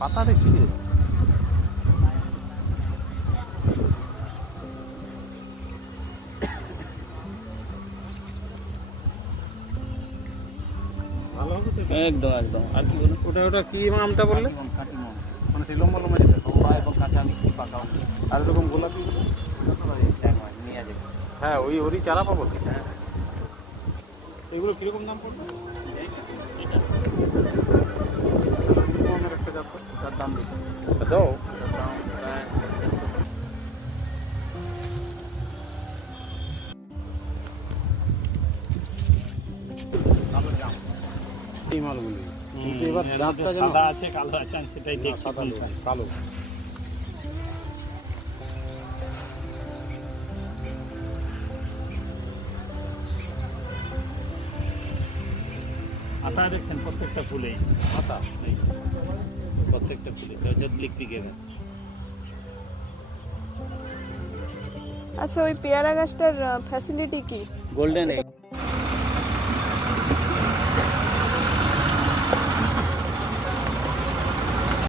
পাতা দেখছি রে। ভালো হবে তো? একদম একদম। আর কি বলুন? ওটা কি আমটা বললে? কাটিমন। মানে সেই লম্বা লম্বা যেটা লম্বা এবং কাঁচা মিষ্টি পাকা। আর এরকম গোলাপি। নিয়ে যাবে। হ্যাঁ, ওরই চারা পাবো কি? হ্যাঁ, এগুলো কিরকম দাম পড়বে? এটা আমার একটা দাম তো। তার দাম বেশি। দাও। এটার দাম প্রায় 400 টাকা। এই মালগুলি কিন্তু এবার জাতটা যেন সাদা আছে কালো আছে, আমি সেটাই দেখছি সাদা কোনটা। কালো। আটা দেখছেন প্রত্যেকটা ফুলে পাতা প্রত্যেকটা ফুলে হচ্ছে লিকপিকে গাছ। আচ্ছা, ওই পেয়ারা গাছটার ফ্যাসিলিটি কি? গোল্ডেন